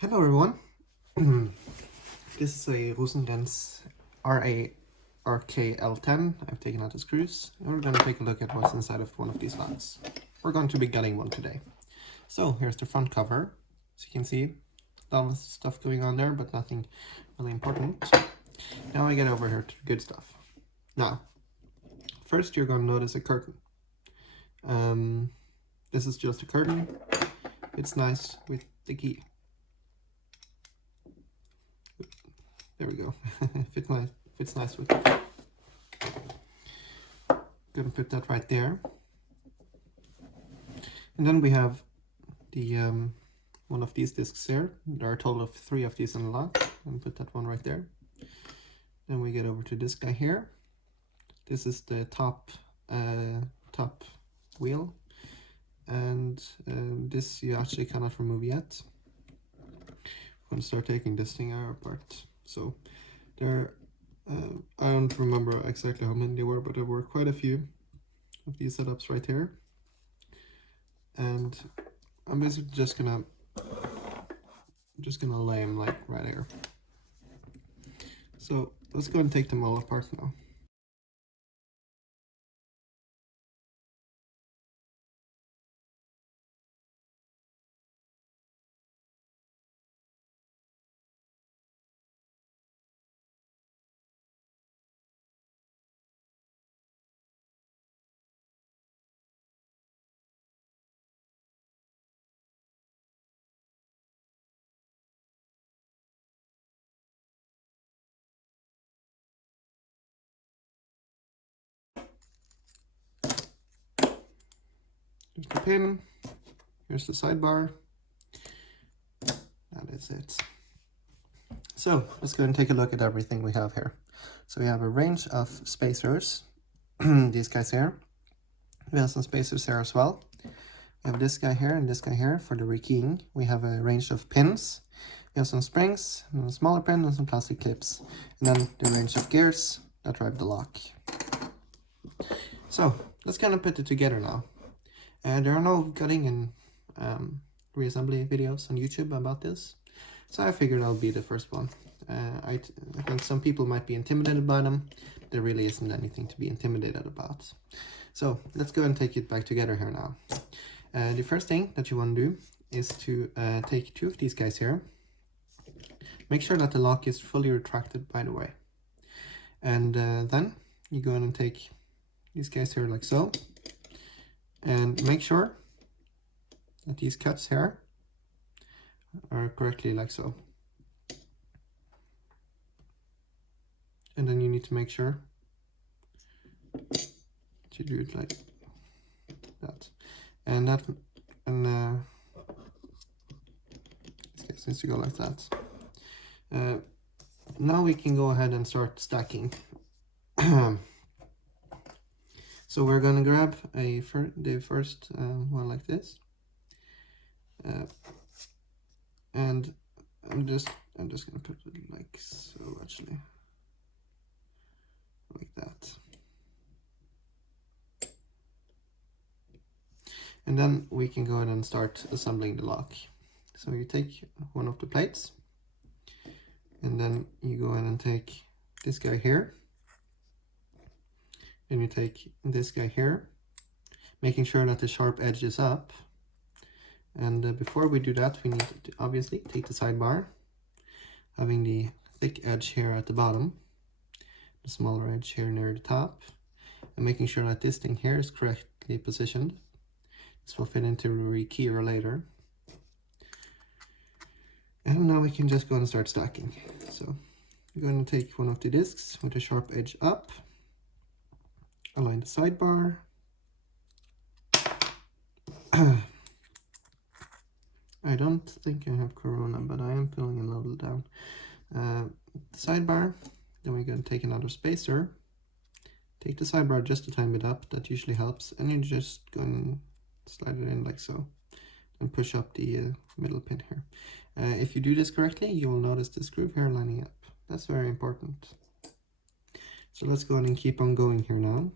Hello everyone. This is a Rosengrens RKL10. I've taken out the screws and we're going to take a look at what's inside of one of these locks. We're going to be gutting one today. So here's the front cover. As you can see, a lot of stuff going on there, but nothing really important. Now I get over here to the good stuff. Now, first you're going to notice a curtain. This is just a curtain. It's nice with the key. There we go. Fits nice with it. Gonna put that right there. And then we have the one of these discs here. There are a total of 3 of these in the lock. And put that one right there. Then we get over to this guy here. This is the top wheel, and this you actually cannot remove yet. I'm gonna start taking this thing apart. So there, I don't remember exactly how many there were, but there were quite a few of these setups right here. And I'm basically just gonna lay them like right here. So let's go and take them all apart now. Here's the pin, here's the sidebar, that is it. So let's go and take a look at everything we have here. So we have a range of spacers, these guys here. We have some spacers here as well. We have this guy here and this guy here for the rekeying. We have a range of pins. We have some springs, and a smaller pin, and some plastic clips. And then the range of gears that drive the lock. So let's kind of put it together now. There are no gutting and reassembly videos on YouTube about this, so I figured I'll be the first one. I think some people might be intimidated by them. There really isn't anything to be intimidated about. So let's go and take it back together here now. The first thing that you want to do is to take 2 of these guys here. Make sure that the lock is fully retracted, by the way. And then you go in and take these guys here like so. And make sure that these cuts here are correctly like so. And then you need to make sure to do it like that. And this case needs to go like that. Now we can go ahead and start stacking. So we're gonna grab the first one like this, and I'm just gonna put it like so, actually, like that. And then we can go ahead and start assembling the lock. So you take one of the plates, and then you go in and take this guy here. Then you take this guy here, making sure that the sharp edge is up. And before we do that, we need to obviously take the sidebar, having the thick edge here at the bottom, the smaller edge here near the top, and making sure that this thing here is correctly positioned. This will fit into the rekeyer later. And now we can just go and start stacking. So we're going to take one of the discs with a sharp edge up, align the sidebar. I don't think I have corona, but I am feeling a little down. The sidebar, then we're going to take another spacer. Take the sidebar just a tiny bit up, that usually helps, and you're just going to slide it in like so, and push up the middle pin here. If you do this correctly, you will notice the groove here lining up. That's very important. So let's go ahead and keep on going here now.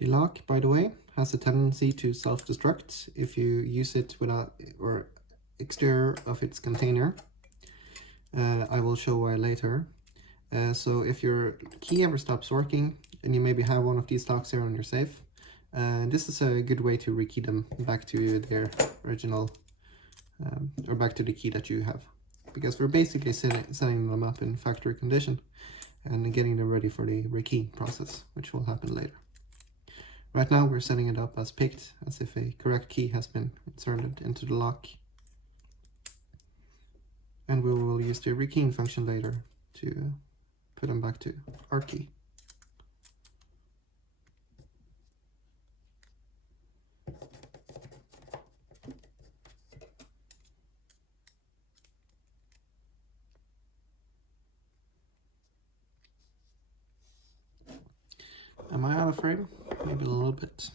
The lock, by the way, has a tendency to self-destruct if you use it without or exterior of its container. I will show why later. So if your key ever stops working, and you maybe have one of these locks here on your safe, this is a good way to rekey them back to their original, or back to the key that you have. Because we're basically setting them up in factory condition and getting them ready for the rekey process, which will happen later. Right now we're setting it up as picked, as if a correct key has been inserted into the lock. And we will use the rekeying function later to put them back to our key. Am I out of frame? Maybe a little bit.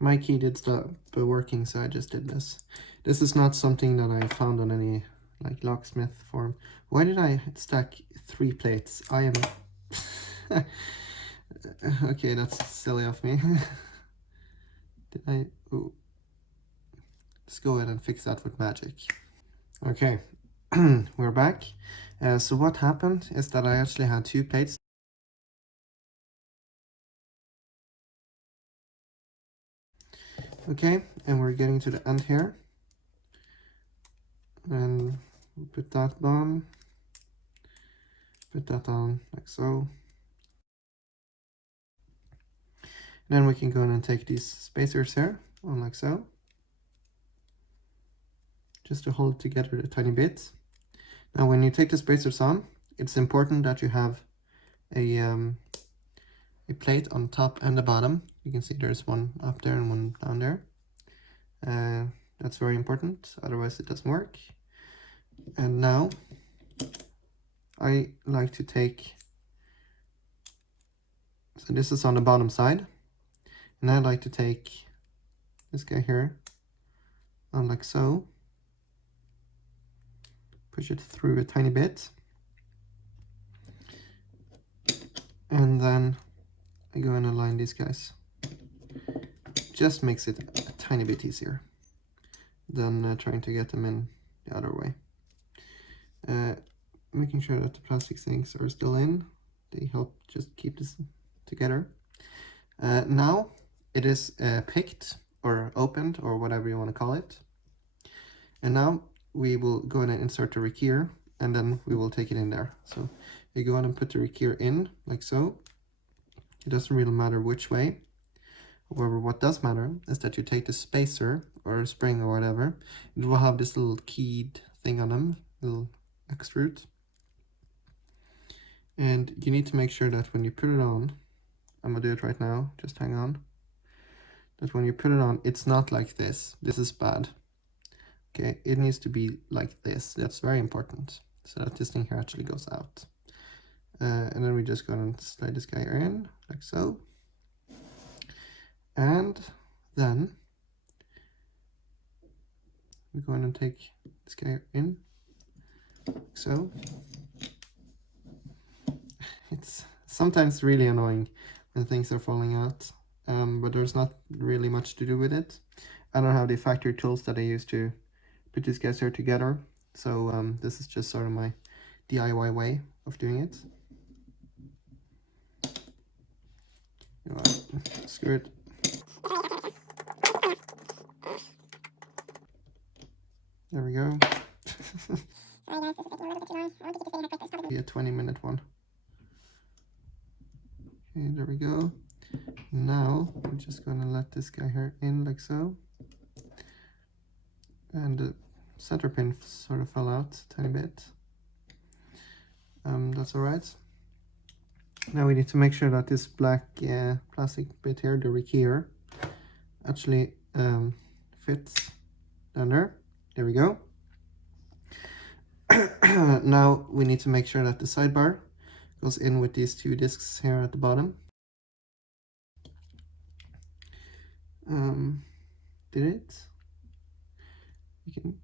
My key did stop working, so I just did this. This is not something that I found on any like locksmith forum. Why did I stack 3 plates? I am okay, that's silly of me. Did I? Ooh. Let's go ahead and fix that with magic. Okay, we're back. So what happened is that I actually had 2 plates. Okay, and we're getting to the end here. And put that on. Put that on like so. Then we can go in and take these spacers here on like so. Just to hold it together a tiny bit. Now when you take the spacers on, it's important that you have a plate on top and the bottom. You can see there's one up there and one down there. That's very important, otherwise it doesn't work. And now I like to take, so this is on the bottom side, and I like to take this guy here on like so, push it through a tiny bit, and then I go and align these guys. Just makes it a tiny bit easier than trying to get them in the other way. Making sure that the plastic things are still in. They help just keep this together. Now it is picked or opened or whatever you want to call it. And now we will go ahead and insert the rekeyer, and then we will take it in there. So you go ahead and put the rekeyer in like so. It doesn't really matter which way. However, what does matter is that you take the spacer or a spring or whatever. It will have this little keyed thing on them, little extrude. And you need to make sure that when you put it on, I'm gonna do it right now, just hang on. That when you put it on, it's not like this. This is bad. Okay, it needs to be like this. That's very important. So that this thing here actually goes out. And then we just go and slide this guy in, like so. And then we go in and take this guy in, like so. It's sometimes really annoying when things are falling out, but there's not really much to do with it. I don't have the factory tools that I use to put these guys here together, so this is just sort of my DIY way of doing it. Alright, screw it. There we go. Be a 20-minute one. Okay, there we go. Now I'm just gonna let this guy here in like so. And the center pin sort of fell out a tiny bit. That's alright. Now we need to make sure that this black plastic bit here, the rekeyer, actually fits down there. There we go. Now we need to make sure that the sidebar goes in with these 2 discs here at the bottom. Did it? You can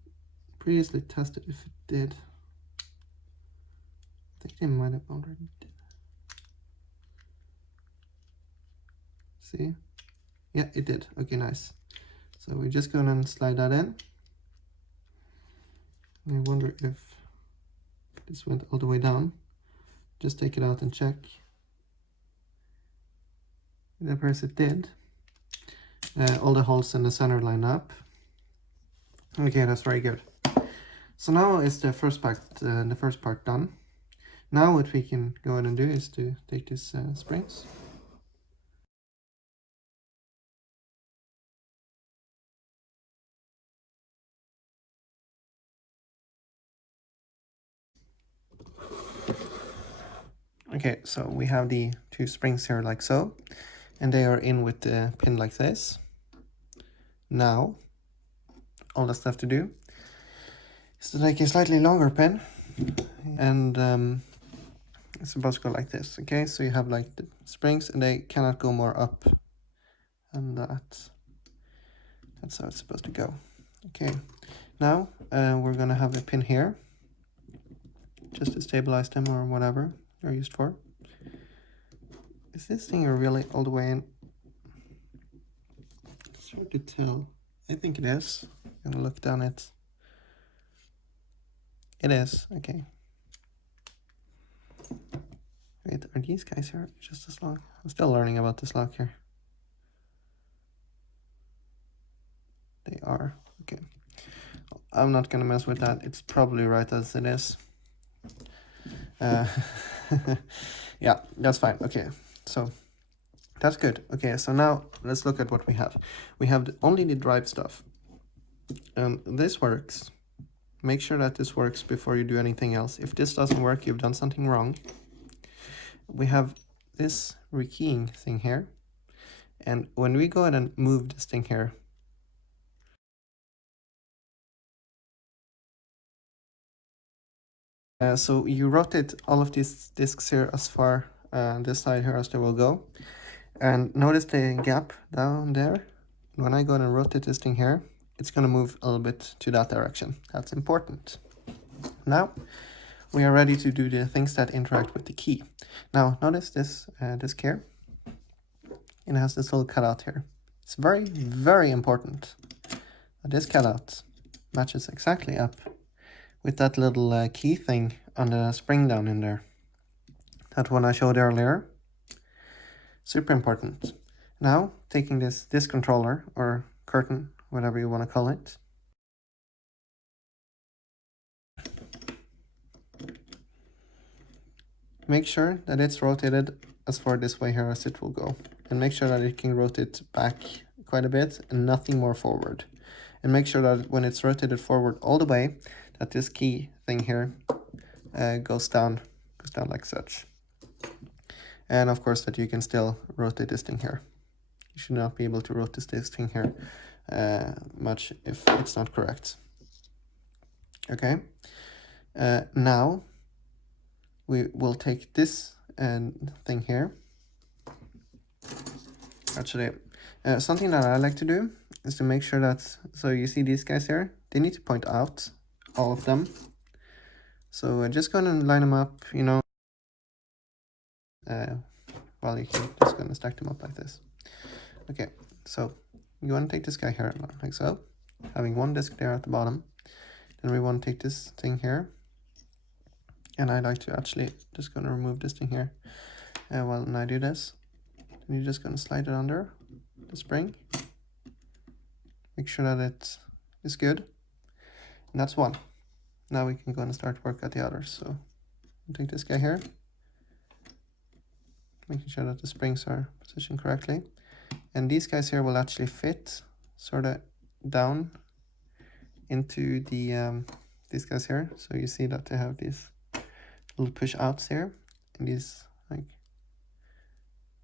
previously tested if it did. I think they might have already did. See? Yeah, it did. Okay, nice. So we're just going to slide that in. And I wonder if this went all the way down. Just take it out and check. It appears it did. All the holes in the center line up. Okay, that's very good. So now is the first part done. Now what we can go ahead and do is to take these springs. Okay, so we have the two springs here like so, and they are in with the pin like this. Now, all that's left to do is to take a slightly longer pin, and it's supposed to go like this. Okay, so you have like the springs, and they cannot go more up, and that's how it's supposed to go. Okay, now we're gonna have a pin here, just to stabilize them or whatever they're used for. Is this thing really all the way in? It's hard to tell. I think it is. I'm gonna look down it. It is, okay. Wait, are these guys here just as long? I'm still learning about this lock here. They are, okay. I'm not gonna mess with that. It's probably right as it is. Yeah, that's fine. Okay, so that's good. Okay, so now let's look at what we have. We have only the drive stuff. This works. Make sure that this works before you do anything else. If this doesn't work, you've done something wrong. We have this rekeying thing here. And when we go ahead and move this thing here, so you rotate all of these discs here as far this side here as they will go. And notice the gap down there. When I go ahead and rotate this thing here, it's going to move a little bit to that direction. That's important. Now we are ready to do the things that interact with the key. Now notice this disc here. It has this little cutout here. It's very, very important that this cutout matches exactly up with that little key thing on the spring down in there. That one I showed earlier. Super important. Now, taking this controller, or curtain, whatever you want to call it. Make sure that it's rotated as far this way here as it will go. And make sure that it can rotate back quite a bit and nothing more forward. And make sure that when it's rotated forward all the way, that this key thing here goes down like such. And of course that you can still rotate this thing here. You should not be able to rotate this thing here much if it's not correct. Okay. Now we will take this thing here. Actually, something that I like to do is to make sure that, so you see these guys here, they need to point out, all of them. So just going to line them up, you know, well, you can just going to stack them up like this. Okay, so you want to take this guy here like so, having one disc there at the bottom. Then we want to take this thing here, and I like to actually just going to remove this thing here. When I do this, then you're just going to slide it under the spring. Make sure that it is good. And that's one. Now we can go and start work at the others. So I'll take this guy here, making sure that the springs are positioned correctly. And these guys here will actually fit sort of down into the these guys here. So you see that they have these little push outs here, and these like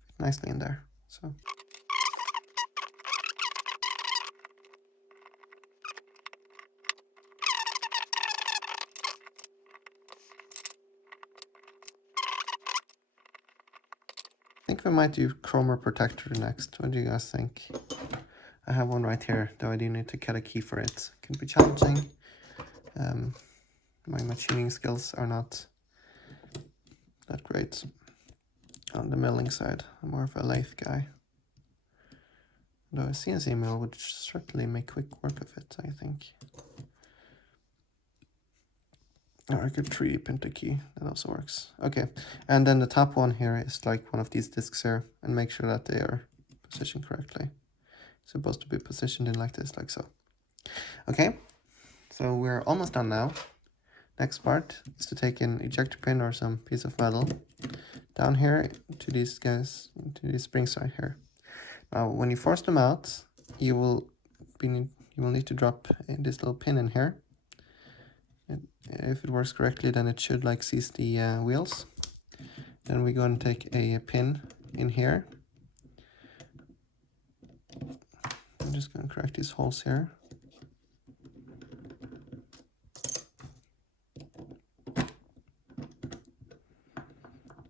fit nicely in there. So I think we might do chromer protector next. What do you guys think? I have one right here, though I do need to cut a key for it. It can be challenging. My machining skills are not that great on the milling side. I'm more of a lathe guy. Though a CNC mill would certainly make quick work of it, I think. Or I could 3D print a key, that also works. Okay, and then the top one here is like one of these discs here, and make sure that they are positioned correctly. It's supposed to be positioned in like this, like so. Okay, so we're almost done now. Next part is to take an ejector pin or some piece of metal down here to these guys, to these springs right here. Now, when you force them out, you will need to drop this little pin in here. And if it works correctly, then it should like seize the wheels. Then we're going to take a pin in here. I'm just going to correct these holes here.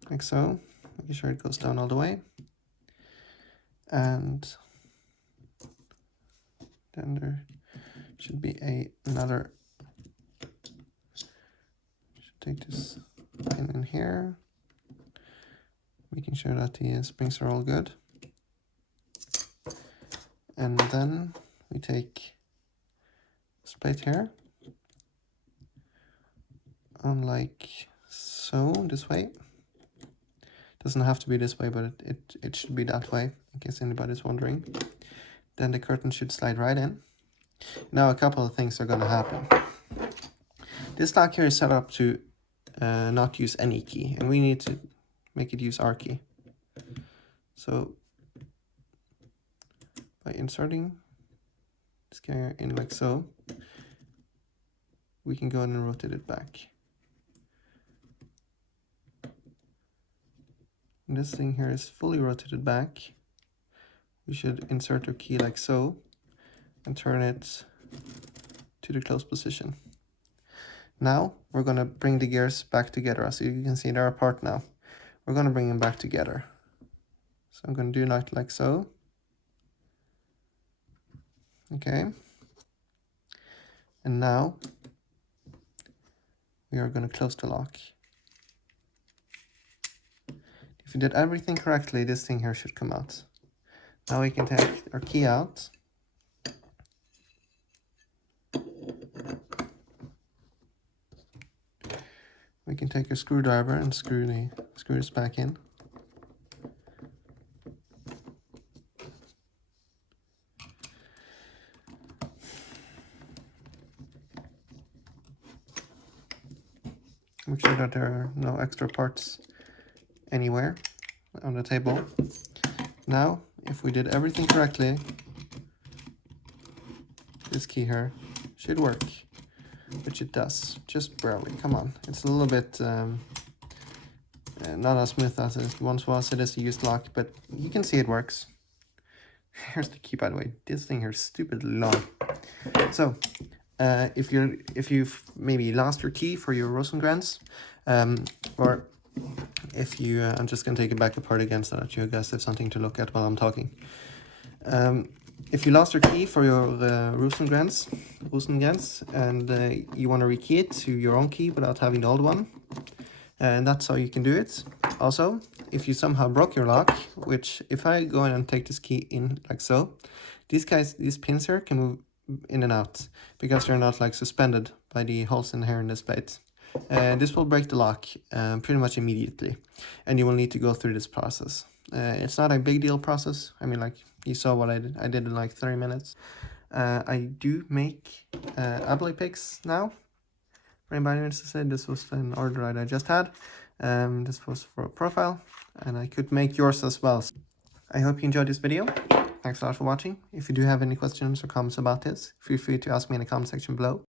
Like so, making sure it goes down all the way. And then there should be another, should take this pin in here, making sure that the springs are all good. And then we take this plate here, on like so, this way. Doesn't have to be this way, but it should be that way, in case anybody's wondering. Then the curtain should slide right in. Now a couple of things are going to happen. This lock here is set up to not use any key, and we need to make it use our key. So by inserting this guy in like so, we can go ahead and rotate it back. And this thing here is fully rotated back. We should insert our key like so and turn it to the closed position. Now we're going to bring the gears back together. As you can see, they're apart now. We're going to bring them back together. So I'm going to do that like so. Okay. And now we are going to close the lock. If you did everything correctly, this thing here should come out. Now we can take our key out. We can take a screwdriver and screw this back in. Make sure that there are no extra parts anywhere on the table. Now, if we did everything correctly, this key here should work, which it does, just barely. Come on, it's a little bit not as smooth as it once was. It is a used lock, but you can see it works. Here's the key, by the way. This thing here is stupidly long. So if you've maybe lost your key for your Rosengrens, or if you, I'm just gonna take it back apart again so that you guys have something to look at while I'm talking. If you lost your key for your Rosengrens, and you want to rekey it to your own key without having the old one, and that's how you can do it. Also, if you somehow broke your lock, which if I go in and take this key in like so, these pins here can move in and out because they're not like suspended by the holes in here in this plate. This will break the lock pretty much immediately, and you will need to go through this process. It's not a big deal process. I mean, like you saw what I did. I did it in like 30 minutes. I do make alloy picks now. For anybody interested, this was an order that I just had. This was for a profile, and I could make yours as well. I hope you enjoyed this video. Thanks a lot for watching. If you do have any questions or comments about this, feel free to ask me in the comment section below.